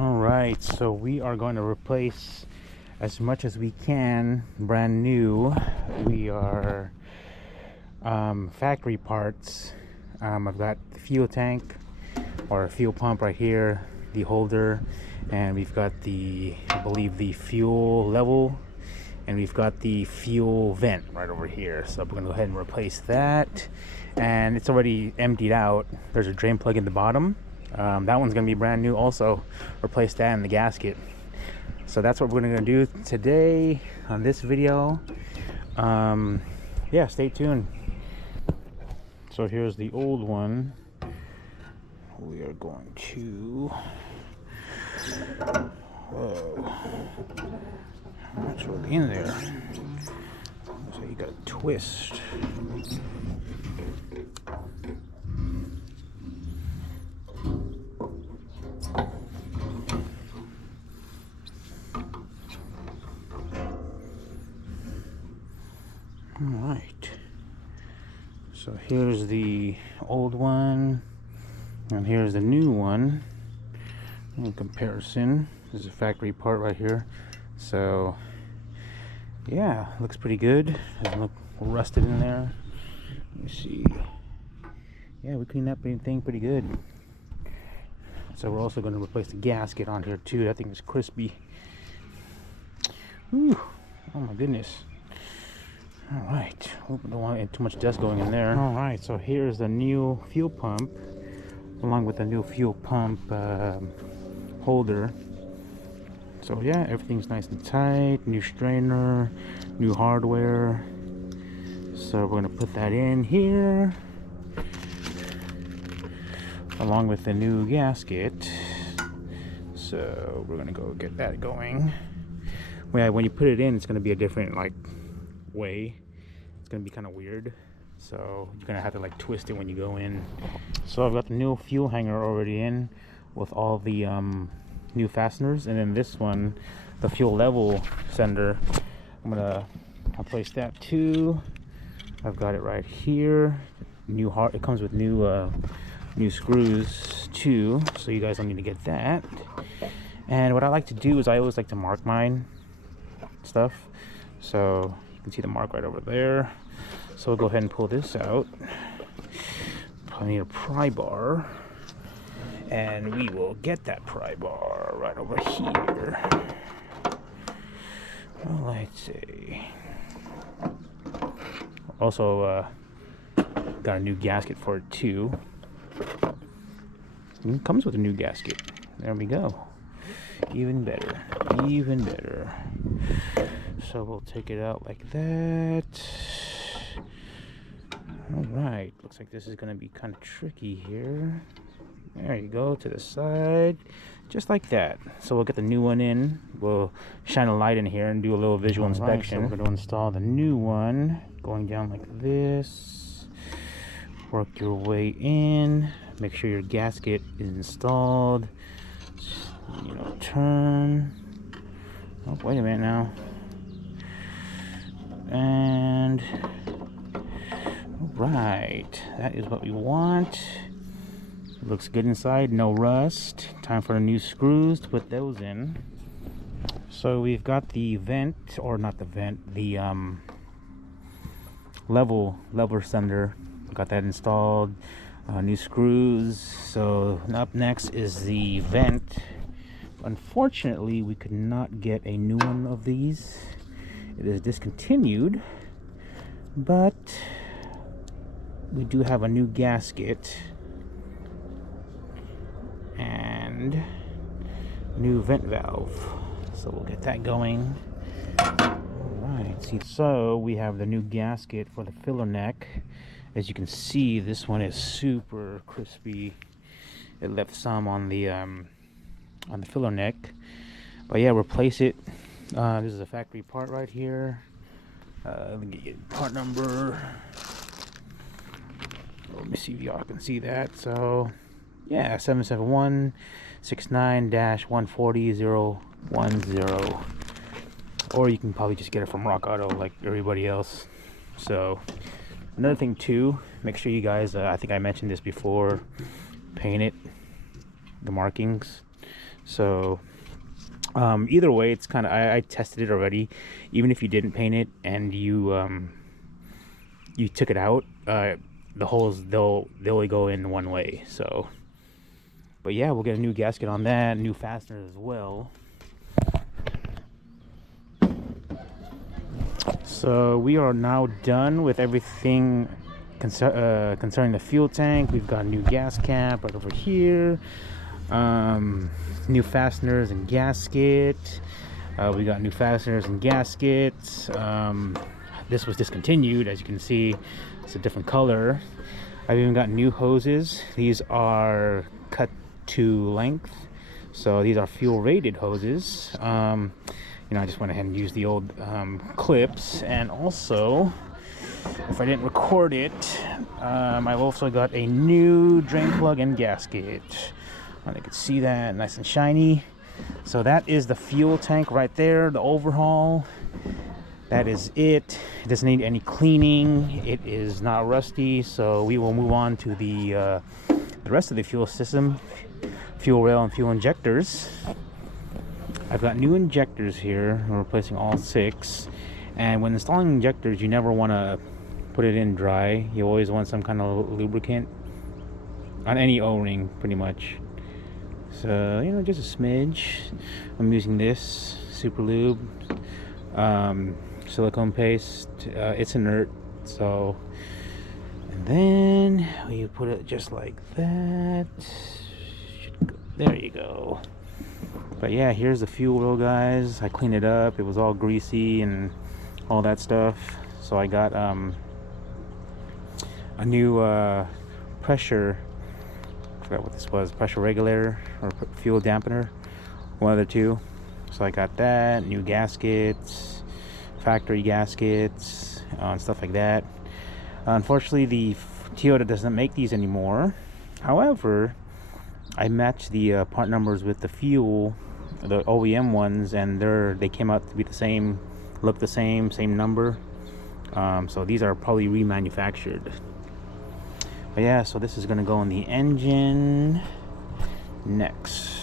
All right, so we are going to replace as much as we can brand new. We are factory parts. I've got the fuel tank or fuel pump right here, the holder, and we've got the, I believe, the fuel level, and we've got the fuel vent right over here. So we're gonna go ahead and replace that, and it's already emptied out. There's a drain plug in the bottom. That one's gonna be brand new also. Replace that and the gasket. So that's what we're gonna do today on this video. Yeah, stay tuned. So here's the old one. We are going to, whoa, that's really in there. So you gotta twist. Alright, so here's the old one, and here's the new one. In comparison, this is a factory part right here. So, yeah, looks pretty good. Doesn't look rusted in there. Let me see. Yeah, we cleaned that thing pretty good. So we're also going to replace the gasket on here too. That thing is crispy. Whew. Oh my goodness. Alright, hope I don't want too much dust going in there. Alright, so here's the new fuel pump, along with the new fuel pump holder. So yeah, everything's nice and tight. New strainer, new hardware. So we're gonna put that in here, along with the new gasket. So we're gonna go get that going. Yeah, when you put it in, it's gonna be a different way. It's gonna be kind of weird, so you're gonna have to twist it when you go in. So I've got the new fuel hanger already in with all the new fasteners, and then this one, the fuel level sender, I'll place that too. I've got it right here. It comes with new screws too, so you guys don't need to get that. And what I like to do is I always like to mark mine stuff, so you can see the mark right over there. So we'll go ahead and pull this out. Probably need a pry bar, and we will get that pry bar right over here. Well, let's see. Also got a new gasket for it too. It comes with a new gasket. There we go. Even better, even better. So we'll take it out like that. All right, looks like this is gonna be kind of tricky here. There you go, to the side, just like that. So we'll get the new one in. We'll shine a light in here and do a little visual inspection. So we're gonna install the new one, going down like this. Work your way in. Make sure your gasket is installed. Turn. Oh, wait a minute now. And right, that is what we want. It looks good inside, no rust. Time for the new screws to put those in. So we've got the vent, or not the vent, the lever sender. Got that installed. New screws. So up next is the vent. Unfortunately, we could not get a new one of these. It is discontinued, but we do have a new gasket and new vent valve. So we'll get that going. Alright, see, so we have the new gasket for the filler neck. As you can see, this one is super crispy. It left some on the filler neck, but yeah, replace it. This is a factory part right here. Let me get part number. Let me see if y'all can see that. So yeah, 771-69-140010, or you can probably just get it from Rock Auto like everybody else. So another thing too, make sure you guys, I think I mentioned this before, paint it, the markings. So either way, it's kind of, I tested it already. Even if you didn't paint it and you took it out, the holes, they'll only go in one way. So, but yeah, we'll get a new gasket on that, new fasteners as well. So we are now done with everything concerning the fuel tank. We've got a new gas cap right over here, new fasteners and gasket. We got new fasteners and gaskets. This was discontinued, as you can see. It's a different color. I've even got new hoses. These are cut to length, so these are fuel rated hoses. You know, I just went ahead and used the old clips. And also, if I didn't record it, I've also got a new drain plug and gasket. And you can see that nice and shiny. So that is the fuel tank right there, the overhaul. That is it. It doesn't need any cleaning. It is not rusty. So we will move on to the rest of the fuel system, fuel rail and fuel injectors. I've got new injectors here. I'm replacing all 6. And when installing injectors, you never want to put it in dry. You always want some kind of lubricant on any O-ring, pretty much. So, you know, just a smidge. I'm using this Supra lube, silicone paste. It's inert, so. And then you put it just like that. There you go. But yeah, here's the fuel rail, guys. I cleaned it up. It was all greasy and all that stuff. So I got a new pressure. I forgot what this was. Pressure regulator or fuel dampener. One of the two. So I got that. New gaskets, factory gaskets, and stuff like that. Unfortunately, the Toyota doesn't make these anymore. However, I matched the part numbers with the fuel, the OEM ones, and they came out to be the same, look the same number. So these are probably remanufactured. But yeah, so this is going to go in the engine next.